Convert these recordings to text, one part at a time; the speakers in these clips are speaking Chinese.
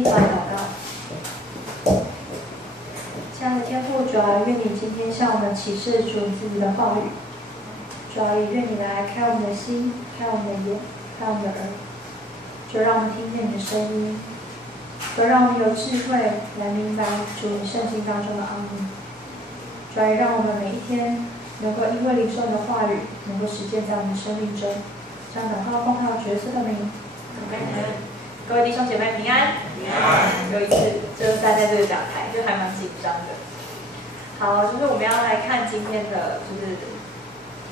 一起来祷告。亲爱的天父，主啊，愿你今天向我们启示主你自己的话语。主啊，也愿你来开我们的心，开我们的眼，开我们的耳，就让我们听见你的声音，就让我们有智慧来明白主你圣经当中的奥秘。主啊，也让我们每一天能够因为领受你的话语，能够实践在我们的生命中。这样祷告奉靠主耶稣的名。各位弟兄姐妹平安。平安。有一次就是站在这个讲台，就还蛮紧张的。好，就是我们要来看今天的，就是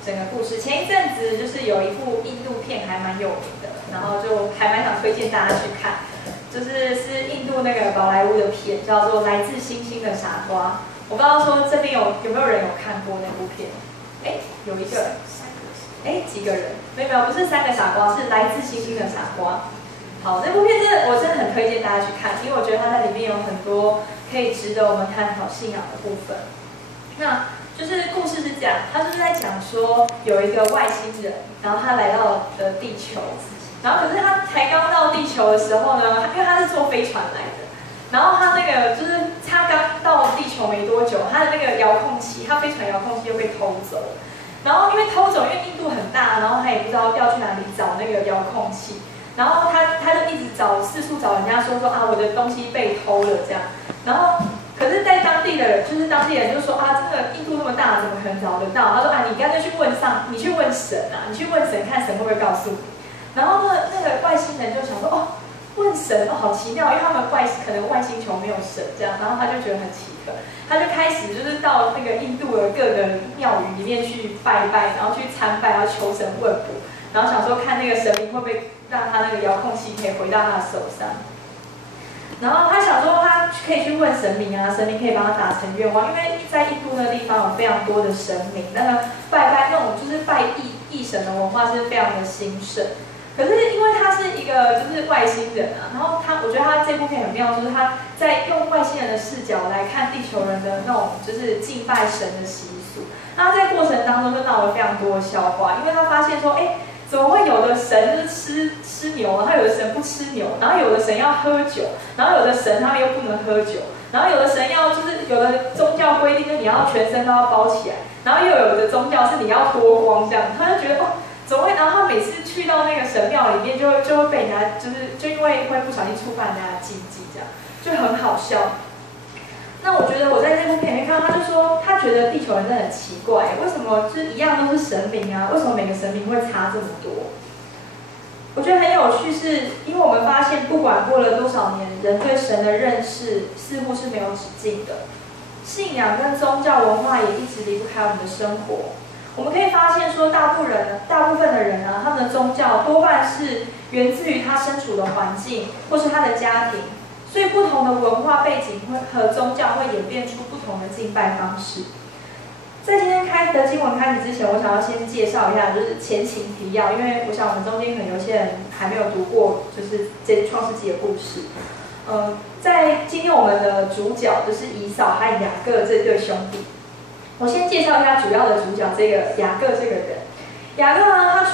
整个故事。前一阵子就是有一部印度片还蛮有名的，然后就还蛮想推荐大家去看，是印度那个宝莱坞的片，叫做《来自星星的傻瓜》。我不知道说这边有没有人有看过那部片？哎，有一个，几个人？没有，不是3个傻瓜，是来自星星的傻瓜。好，这部片我真的很推荐大家去看，因为我觉得它在里面有很多可以值得我们探讨信仰的部分。那就是故事是这样，他就是在讲说有一个外星人，然后他来到了地球，然后可是他才刚到地球的时候呢，因为他是坐飞船来的，然后他那个就是他刚到地球没多久，他的那个遥控器，他飞船遥控器又被偷走了。然后因为偷走，因为印度很大，然后他也不知道要去哪里找那个遥控器，然后他就一直四处找人家说啊，我的东西被偷了这样。然后可是，在当地人就说啊，这个印度那么大，怎么可能找得到？他说啊，你干脆你去问神啊，你去问神看神会不会告诉你。然后呢，那个外星人就想说哦，问神哦，好奇妙，因为他们可能外星球没有神这样，然后他就觉得很奇特。他就开始就是到那个印度的各个庙宇里面去拜拜，然后去参拜，然后求神问卜，然后想说看那个神明会不会让他那个遥控器可以回到他的手上。然后他想说他可以去问神明啊，神明可以帮他达成愿望，因为在印度那个地方有非常多的神明，那个拜那种就是拜异神的文化是非常的兴盛。可是因为他是一个就是外星人啊，然后我觉得他这部片很妙，就是他在用外星人的视角来看地球人的那种就是敬拜神的习俗。那在过程当中就闹了非常多的笑话，因为他发现说，怎么会有的神就是吃牛，然后有的神不吃牛，然后有的神要喝酒，然后有的神他们又不能喝酒，然后有的神就是有的宗教规定就是你要全身都要包起来，然后又有的宗教是你要脱光这样，他就觉得怎么会？然后他每次去到那个神庙里面就会被人家就因为会不小心触犯人家的禁忌这样，就很好笑。那我觉得我在这部片里面看到，他就说他觉得地球人真的很奇怪，为什么就是一样都是神明啊，为什么每个神明会差这么多？我觉得很有趣是，因为我们发现不管过了多少年，人对神的认识似乎是没有止境的，信仰跟宗教文化也一直离不开我们的生活。我们可以发现说，大部分的人啊，他们的宗教多半是源自于他身处的环境或是他的家庭。所以不同的文化背景和宗教会演变出不同的敬拜方式。在今天的经文开始之前，我想要先介绍一下，就是前情提要，因为我想我们中间可能有些人还没有读过，就是这创世纪的故事。在今天我们的主角就是以扫和雅各这对兄弟。我先介绍一下主要的主角这个雅各这个人。雅各呢，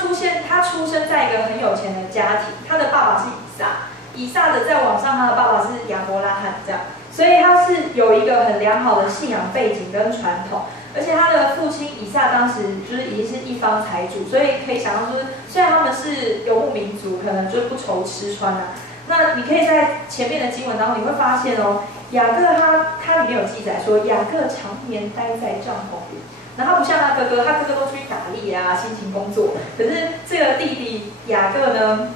他出生在一个很有钱的家庭，他的爸爸是以撒的再往上，他的爸爸是亚伯拉罕这样，所以他是有一个很良好的信仰背景跟传统，而且他的父亲以撒当时就是已经是一方财主，所以可以想象就是虽然他们是游牧民族，可能就是不愁吃穿啊。那你可以在前面的经文当中你会发现哦，雅各他里面有记载说，雅各常年待在帐篷里。然后他不像他哥哥都出去打猎啊，辛勤工作。可是这个弟弟雅各呢？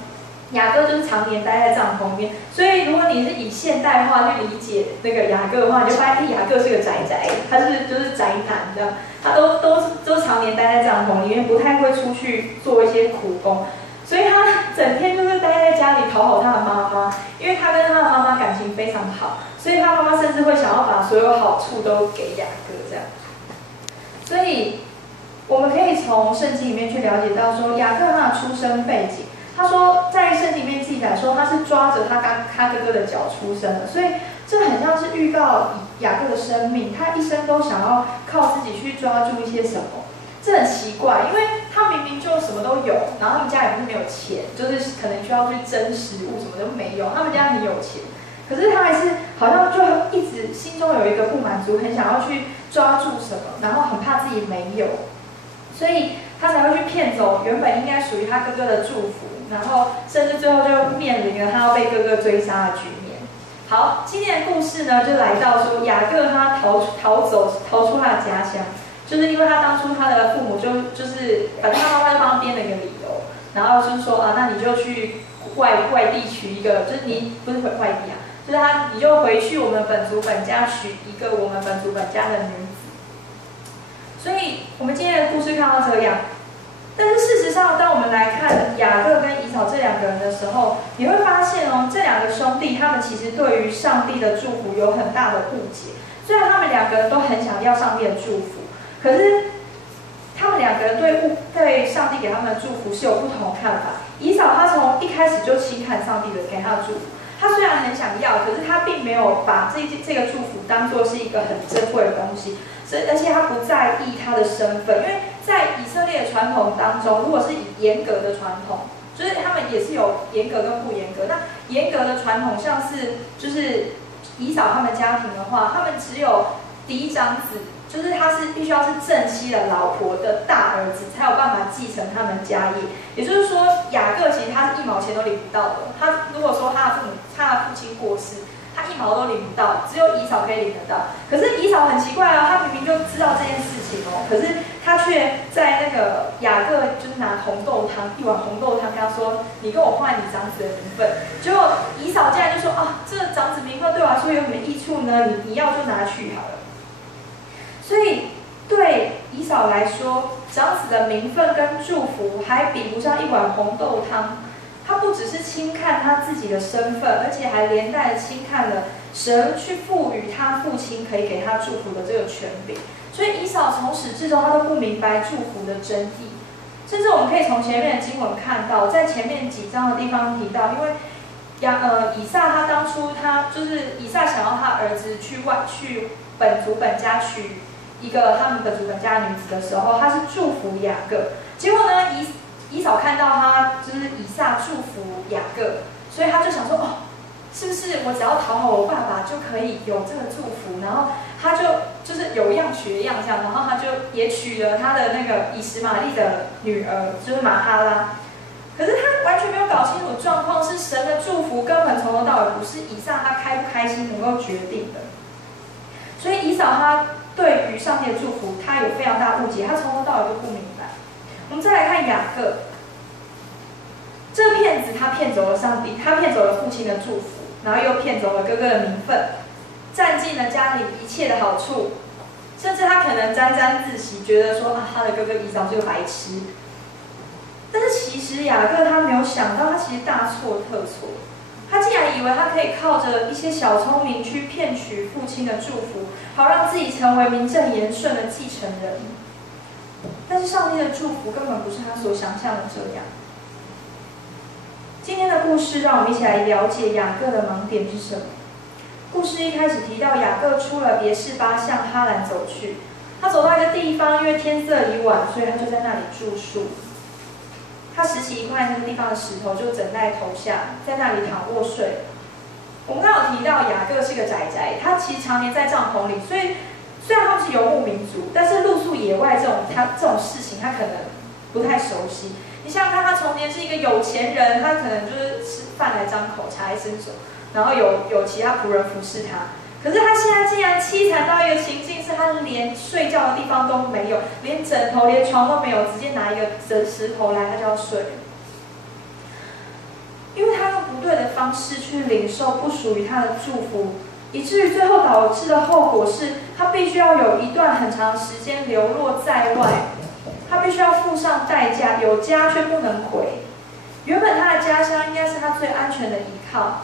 雅各就是常年待在帐篷里面，所以如果你是以现代化去理解那个雅各的话，你就发现雅各是个宅，他就是宅男这样，他都常年待在帐篷里面，不太会出去做一些苦工，所以他整天就是待在家里讨好他的妈妈，因为他跟他的妈妈感情非常好，所以他妈妈甚至会想要把所有好处都给雅各这样。所以我们可以从圣经里面去了解到说，雅各他的出生背景。他说，在圣经里面记载说，他是抓着他哥哥的脚出生的，所以这很像是预告雅各的生命，他一生都想要靠自己去抓住一些什么。这很奇怪，因为他明明就什么都有，然后他们家也不是没有钱，就是可能需要去争食物，什么都没有，他们家很有钱。可是他还是好像就一直心中有一个不满足，很想要去抓住什么，然后很怕自己没有，所以他才会去骗走原本应该属于他哥哥的祝福，然后甚至最后就面临了他要被哥哥追杀的局面。好，今天的故事呢，就来到说雅各他逃出他的家乡，就是因为他当初他的父母就是反正他妈妈就帮他编了一个理由，然后就是说啊，那你就去外地娶一个，就是你不是回外地啊，就是你就回去我们本族本家娶一个我们本族本家的女子。所以我们今天的故事看到这样。但是事实上，当我们来看雅各跟以扫这两个人的时候，你会发现哦，这两个兄弟他们其实对于上帝的祝福有很大的误解。虽然他们两个人都很想要上帝的祝福，可是他们两个人对上帝给他们的祝福是有不同的看法。以扫他从一开始就轻看上帝的给他的祝福，他虽然很想要，可是他并没有把这个祝福当作是一个很珍贵的东西，而且他不在意他的身份，因为在以色列的传统当中，如果是以严格的传统，就是他们也是有严格跟不严格。那严格的传统像是就是以扫他们家庭的话，他们只有嫡长子，就是他是必须要是正妻的老婆的大儿子才有办法继承他们家业。也就是说，雅各其实他是1毛钱都领不到的。他如果说他的父亲过世，他1毛都领不到，只有以扫可以领得到。可是以扫很奇怪哦，他明明就知道这件事情哦，可是他却在那个雅各就是拿一碗红豆汤跟他说：“你跟我换你长子的名分。”结果以扫竟然就说：“啊，这个长子名分对我来说有什么益处呢？你要就拿去好了。”所以对以扫来说，长子的名分跟祝福还比不上一碗红豆汤。他不只是轻看他自己的身份，而且还连带的轻看了神去赋予他父亲可以给他祝福的这个权柄。所以以扫从始至终他都不明白祝福的真意。甚至我们可以从前面的经文看到，在前面几章的地方提到，因为以撒他当初就是以撒想要他儿子去本族本家娶一个他们本族本家的女子的时候，他是祝福雅各。结果呢，以扫看到他就是以撒祝福雅各，所以他就想说，哦，是不是我只要讨好我爸爸就可以有这个祝福？然后他就是有样学样这样，然后他就也娶了他的那个以实玛利的女儿，就是玛哈拉。可是他完全没有搞清楚状况，是神的祝福根本从头到尾不是以撒他开不开心能够决定的。所以以扫他对于上帝的祝福，他有非常大误解，他从头到尾都不明白。我们再来看雅各，这个骗子他骗走了上帝，他骗走了父亲的祝福，然后又骗走了哥哥的名分，占尽了家里一切的好处，甚至他可能沾沾自喜，觉得说啊，他的哥哥以扫是个白痴。但是其实雅各他没有想到，他其实大错特错。他竟然以为他可以靠着一些小聪明去骗取父亲的祝福，好让自己成为名正言顺的继承人。但是上帝的祝福根本不是他所想象的这样。今天的故事让我们一起来了解雅各的盲点是什么。故事一开始提到雅各出了别是巴向哈兰走去，他走到一个地方，因为天色已晚，所以他就在那里住宿。他拾起一块那个地方的石头，就枕在头下，在那里躺卧睡。我们刚刚有提到雅各是个宅宅，他其实常年在帐篷里，所以虽然他们是游牧民族，但是露宿野外这种事情他可能不太熟悉。你想想看，他从前是一个有钱人，他可能就是吃饭来张口，茶来伸手，然后有其他仆人服侍他。可是他现在竟然凄惨到一个情境，是他连睡觉的地方都没有，连枕头、连床都没有，直接拿一个石头来，他就要睡。因为他用不对的方式去领受不属于他的祝福，以至于最后导致的后果是，他必须要有一段很长时间流落在外，他必须要付上代价，有家却不能回。原本他的家乡应该是他最安全的依靠。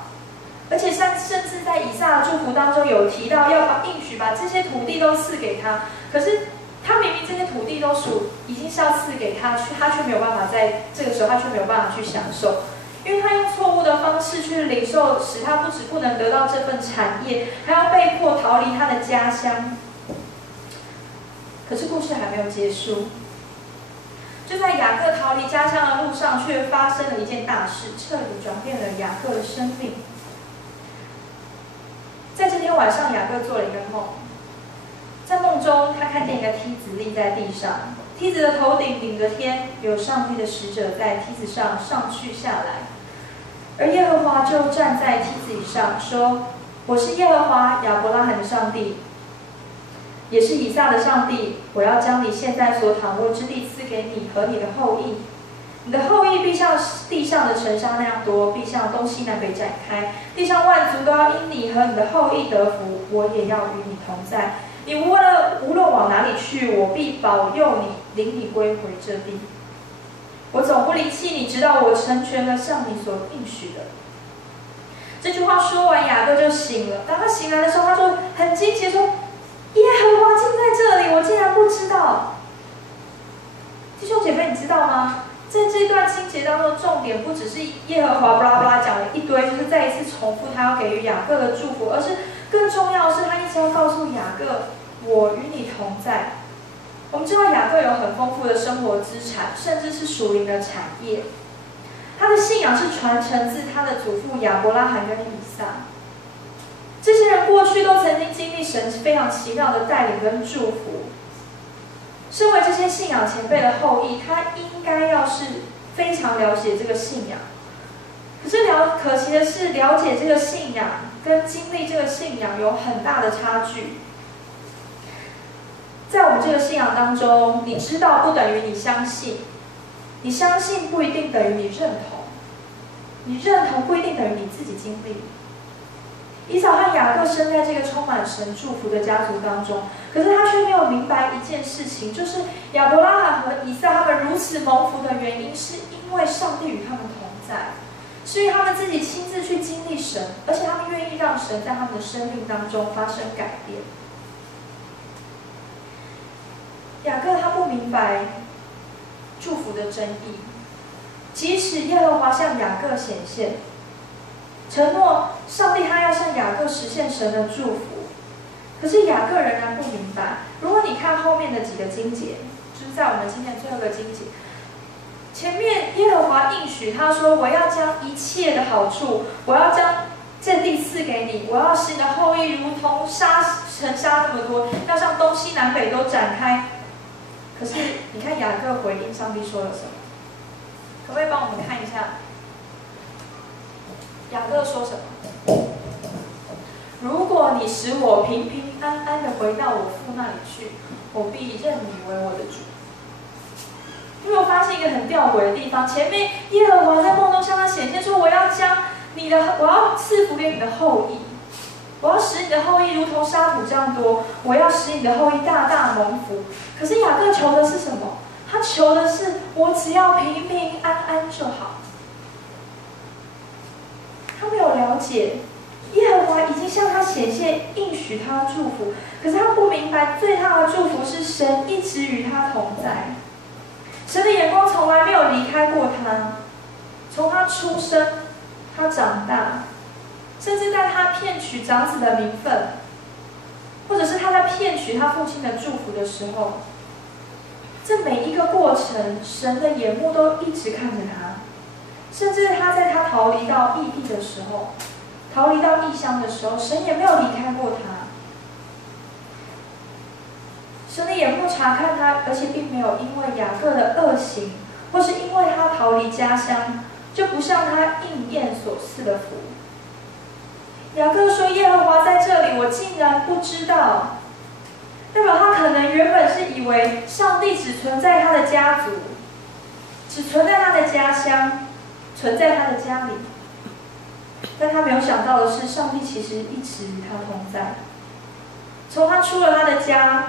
而且甚至在以撒的祝福当中有提到要应许把这些土地都赐给他，可是他明明这些土地都已经是要赐给他，他却没有办法在这个时候他却没有办法去享受，因为他用错误的方式去领受，使他不止不能得到这份产业，还要被迫逃离他的家乡。可是故事还没有结束，就在雅各逃离家乡的路上，却发生了一件大事，彻底转变了雅各的生命。天晚上雅各做了一个梦，在梦中他看见一个梯子立在地上，梯子的头顶顶着天，有上帝的使者在梯子上上去下来，而耶和华就站在梯子以上，说：“我是耶和华亚伯拉罕的上帝，也是以撒的上帝。我要将你现在所躺卧之地赐给你和你的后裔。你的后裔必像地上的尘沙那样多，必向东西南北展开。地上万族都要因你和你的后裔得福。我也要与你同在。你无论往哪里去，我必保佑你，领你归回这地。我总不离弃你，直到我成全了向你所应许的。”这句话说完，雅各就醒了。当他醒来的时候，他就很惊奇说：“耶和华竟在这里，我竟然不知道。”弟兄姐妹，你知道吗？在这段经节当中的重点不只是耶和华巴拉巴拉讲了一堆，就是再一次重复他要给予雅各的祝福，而是更重要的是，他一直要告诉雅各：“我与你同在。”我们知道雅各有很丰富的生活资产，甚至是属灵的产业。他的信仰是传承自他的祖父亚伯拉罕跟以撒。这些人过去都曾经经历神非常奇妙的带领跟祝福。身为这些信仰前辈的后裔，他应该要是非常了解这个信仰。可是可惜的是，了解这个信仰跟经历这个信仰有很大的差距。在我们这个信仰当中，你知道不等于你相信，你相信不一定等于你认同，你认同不一定等于你自己经历。以扫和雅各生在这个充满神祝福的家族当中，可是他却没有明白一件事情，就是亚伯拉罕和以撒他们如此蒙福的原因，是因为上帝与他们同在，是因为他们自己亲自去经历神，而且他们愿意让神在他们的生命当中发生改变。雅各他不明白祝福的真意，即使耶和华向雅各显现，承诺上帝他要向雅各实现神的祝福，可是雅各仍然不明白。如果你看后面的几个经节，就是在我们今天最后一个经节，前面耶和华应许他说：“我要将一切的好处，我要将这地赐给你，我要使你的后裔如同尘沙那么多，要向东西南北都展开。”可是你看雅各回应上帝说了什么？可不可以帮我们看一下？雅各说什么？如果你使我平平安安的回到我父那里去，我必认你为我的主。你有没有发现一个很吊诡的地方？前面耶和华在梦中向他显现说：“我要赐福给你的后裔，我要使你的后裔如同沙土这样多，我要使你的后裔大大蒙福。”可是雅各求的是什么？他求的是我只要平平安安就好。他没有了解耶和华已经向他显现应许他的祝福，可是他不明白最大的祝福是神一直与他同在，神的眼光从来没有离开过他，从他出生，他长大，甚至在他骗取长子的名分，或者是他在骗取他父亲的祝福的时候，这每一个过程，神的眼目都一直看着他。甚至他在他逃离到异地的时候，逃离到异乡的时候，神也没有离开过他。神的眼目查看他，而且并没有因为雅各的恶行，或是因为他逃离家乡，就不向他应验所赐的福。雅各说：“耶和华在这里，我竟然不知道。”代表他可能原本是以为上帝只存在他的家族，只存在他的家乡，存在他的家里，但他没有想到的是，上帝其实一直与他同在。从他出了他的家，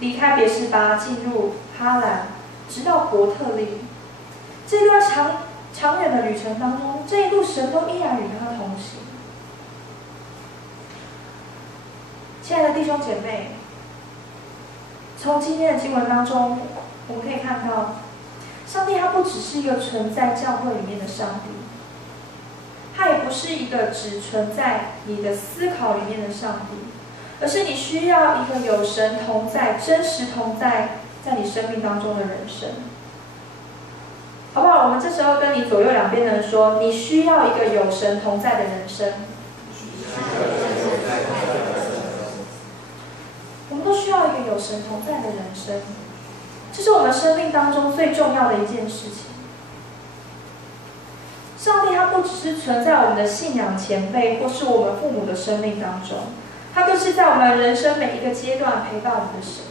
离开别是巴，进入哈兰，直到伯特利，这段长远的旅程当中，这一路神都依然与他同行。亲爱的弟兄姐妹，从今天的经文当中，我们可以看到，上帝他不只是一个存在教会里面的上帝，他也不是一个只存在你的思考里面的上帝，而是你需要一个有神同在、真实同在在你生命当中的人生，好不好？我们这时候跟你左右两边的人说，你需要一个有神同在的人生。需要一个有神同在的人生，这是我们生命当中最重要的一件事情。上帝他不只是存在我们的信仰前辈或是我们父母的生命当中，他更是在我们人生每一个阶段陪伴我们的神。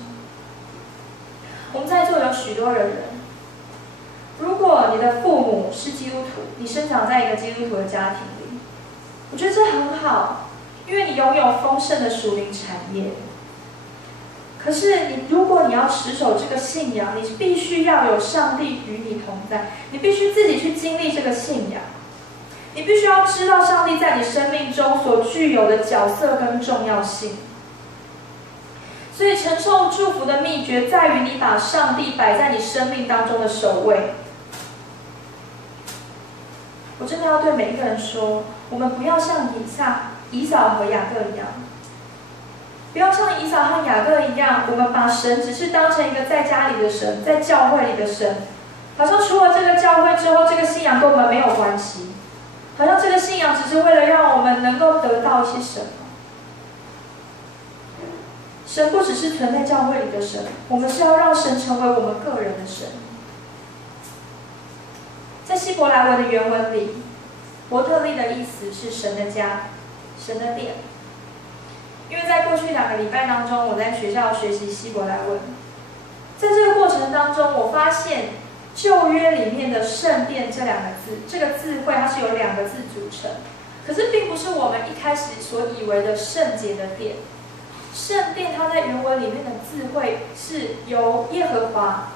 我们在座有许多的人，如果你的父母是基督徒，你生长在一个基督徒的家庭里，我觉得这很好，因为你拥有丰盛的属灵产业。可是如果你要持守这个信仰，你必须要有上帝与你同在，你必须自己去经历这个信仰，你必须要知道上帝在你生命中所具有的角色跟重要性。所以承受祝福的秘诀在于你把上帝摆在你生命当中的首位。我真的要对每一个人说，我们不要像以扫和雅各一样，不要像以扫和雅各一样，我们把神只是当成一个在家里的神，在教会里的神，好像除了这个教会之后，这个信仰跟我们没有关系，好像这个信仰只是为了让我们能够得到一些什么。神不只是存在教会里的神，我们是要让神成为我们个人的神。在希伯来文的原文里，伯特利的意思是神的家，神的殿。因为在过去2个礼拜当中，我在学校学习希伯来文，在这个过程当中，我发现旧约里面的圣殿这2个字，这个字汇它是由2个字组成，可是并不是我们一开始所以为的圣洁的殿。圣殿它在原文里面的字汇是由耶和华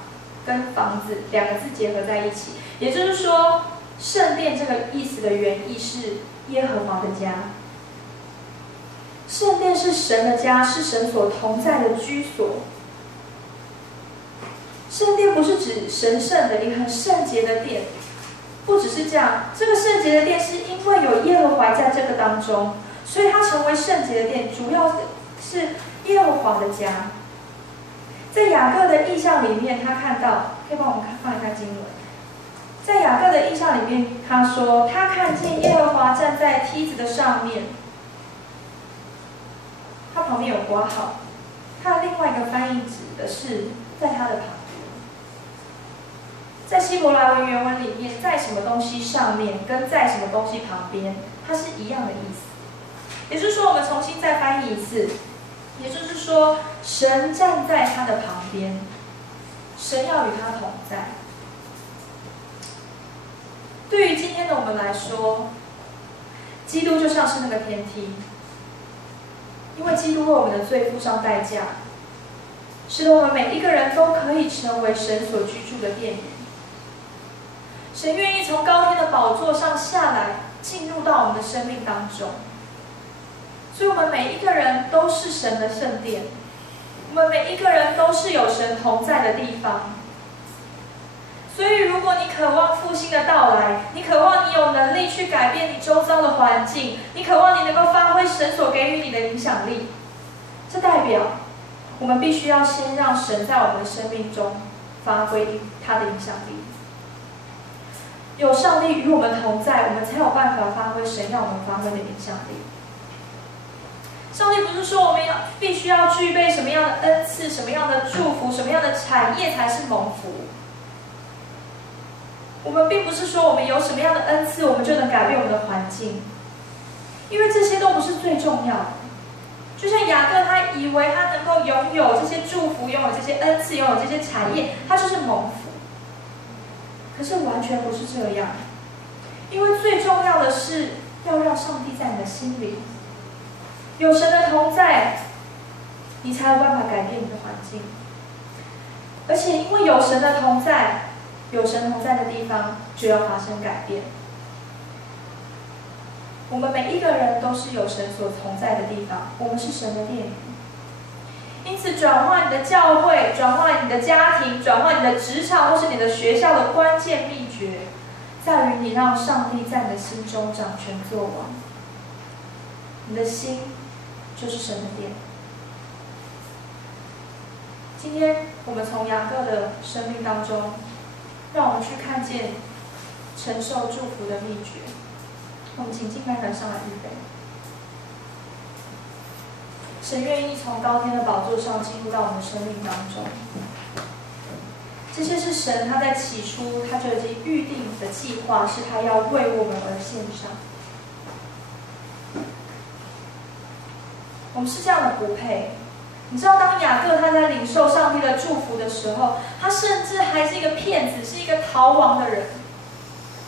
跟房子2个字结合在一起，也就是说，圣殿这个意思的原意是耶和华的家。圣殿是神的家，是神所同在的居所。圣殿不是指神圣的一个很圣洁的殿，不只是这样，这个圣洁的殿是因为有耶和华在这个当中，所以它成为圣洁的殿，主要是耶和华的家。在雅各的意象里面，他看到，可以帮我们放一下经文。在雅各的意象里面，他说他看见耶和华站在梯子的上面，他旁边有括号，他另外一个翻译指的是在他的旁边。在希伯来文原文里面，在什么东西上面跟在什么东西旁边，它是一样的意思。也就是说，我们重新再翻译一次，也就是说，神站在他的旁边，神要与他同在。对于今天的我们来说，基督就像是那个天梯，因为基督为我们的罪付上代价，使得我们每一个人都可以成为神所居住的殿宇。神愿意从高天的宝座上下来，进入到我们的生命当中。所以我们每一个人都是神的圣殿，我们每一个人都是有神同在的地方。所以如果你渴望复兴的到来，你渴望你有能力去改变你周遭的环境，你渴望你能够发挥神所给予你的影响力，这代表我们必须要先让神在我们的生命中发挥他的影响力。有上帝与我们同在，我们才有办法发挥神要我们发挥的影响力。上帝不是说我们必须要具备什么样的恩赐、什么样的祝福、什么样的产业才是蒙福。我们并不是说我们有什么样的恩赐，我们就能改变我们的环境，因为这些都不是最重要的。就像雅各，他以为他能够拥有这些祝福、拥有这些恩赐、拥有这些产业，他就是蒙福。可是完全不是这样，因为最重要的是要让上帝在你的心里。有神的同在，你才有办法改变你的环境。而且因为有神的同在，有神同在的地方就要发生改变。我们每一个人都是有神所同在的地方，我们是神的殿宇。因此，转化你的教会，转化你的家庭，转化你的职场或是你的学校的关键秘诀，在于你让上帝在你的心中掌权作王。你的心就是神的殿。今天我们从雅各的生命当中，让我们去看见承受祝福的秘诀。我们请敬拜团上来预备。神愿意从高天的宝座上进入到我们的生命当中。这些是神他在起初他就已经预定的计划，是他要为我们而献上。我们是这样的不配。你知道，当雅各他在领受上帝的祝福的时候，他甚至还是一个骗子，是一个逃亡的人。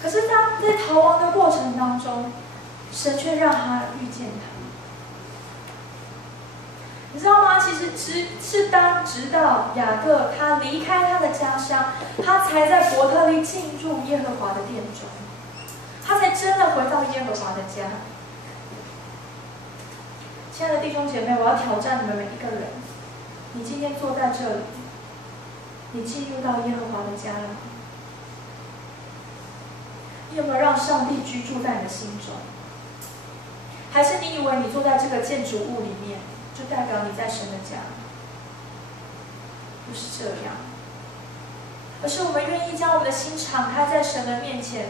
可是当在逃亡的过程当中，神却让他遇见他。你知道吗？其实直到雅各他离开他的家乡，他才在伯特利进入耶和华的殿中，他才真的回到耶和华的家。亲爱的弟兄姐妹，我要挑战你们每一个人：你今天坐在这里，你进入到耶和华的家了吗？你有没有让上帝居住在你的心中？还是你以为你坐在这个建筑物里面，就代表你在神的家？不是这样，而是我们愿意将我们的心敞开在神的面前，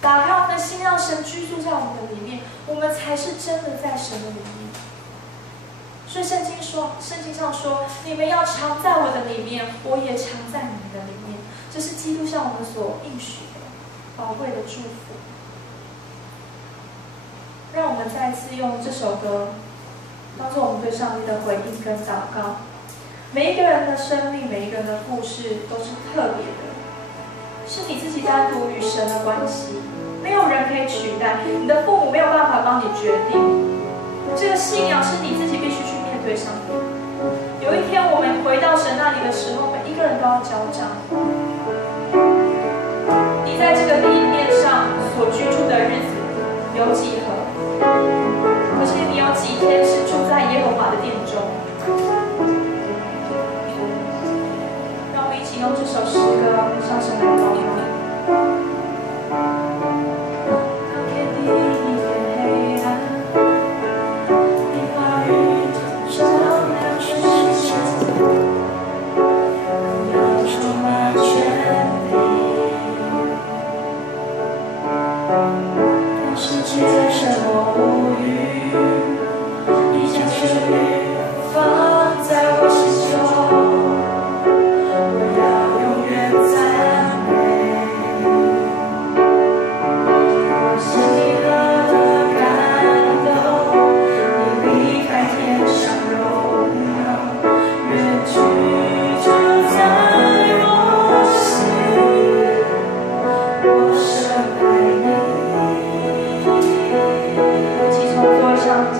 打开我们的心，让神居住在我们的里面，我们才是真的在神的里面。所以圣经上说，你们要常在我的里面，我也常在你们的里面。这是基督向我们所应许的宝贵的祝福。让我们再次用这首歌当做我们对上帝的回应跟祷告。每一个人的生命，每一个人的故事都是特别的，是你自己单独与神的关系，没有人可以取代。你的父母没有办法帮你决定，这个信仰是你自己必须去面对上帝。有一天我们回到神那里的时候，每一个人都要交账。你在这个地面上所居住的日子有几何？可是你有几天是住在耶和华的殿中？让我们一起用这首诗歌向神来祷告。当天地一片黑暗，你话语照亮全世界，荣耀充满全地。世界沉默无语，你将旋律放在我心中，我要永远赞美。我喜乐的感动，你离开天上荣耀，愿居住在我心，我深爱你。一起从座位上站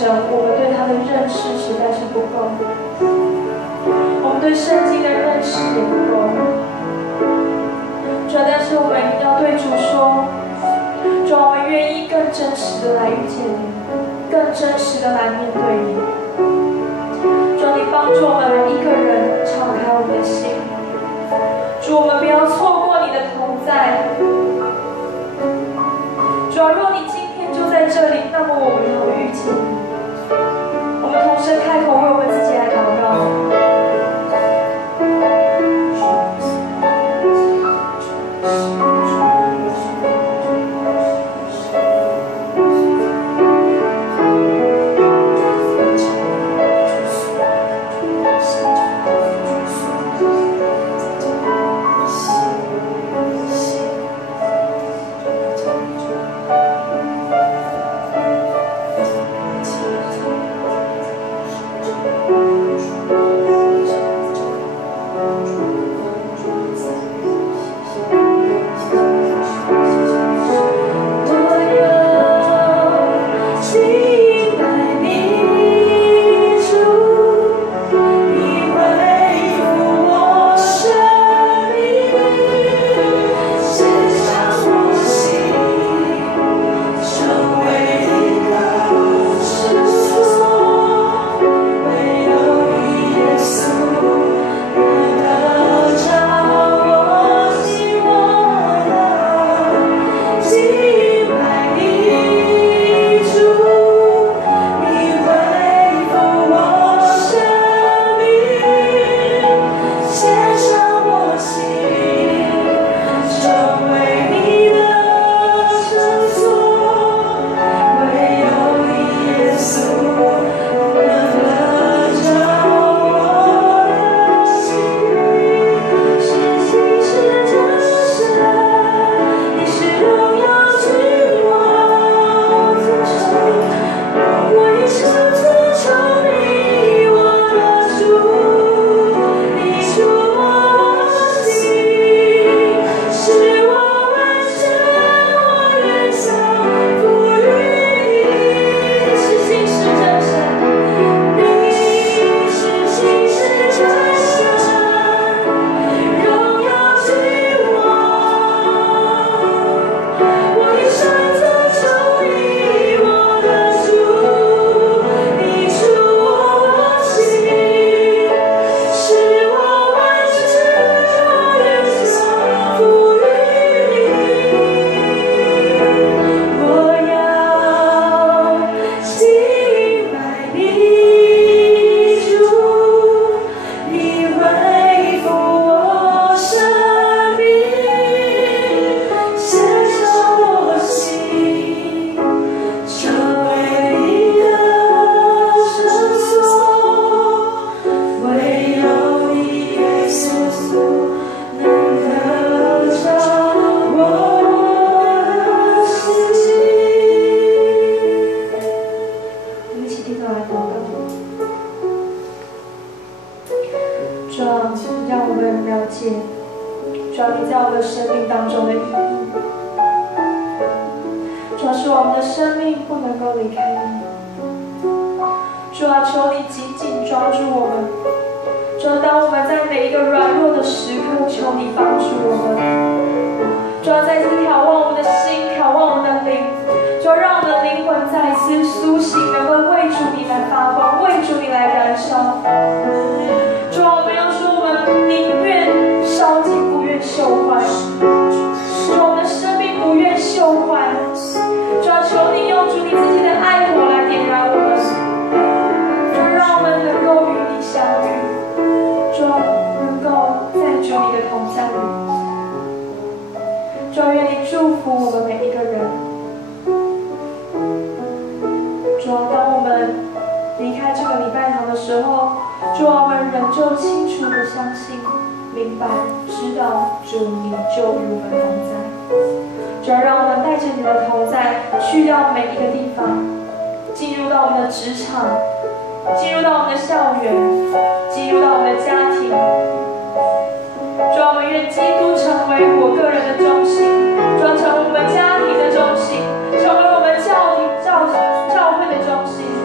神，我们对他的认识实在是不够，我们对圣经的认识也不够。主啊，但是我们要对主说，主啊，我们愿意更真实的来遇见你，更真实的来面对你。主啊，你帮助我们每一个人敞开我们的心。主，我们不要错过你的同在。主啊，若你今天就在这里，那么我们要遇见你。我们同声开口为我们自己来祷告。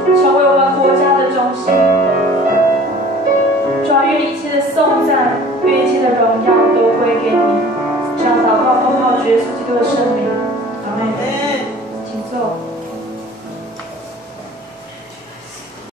成阿门。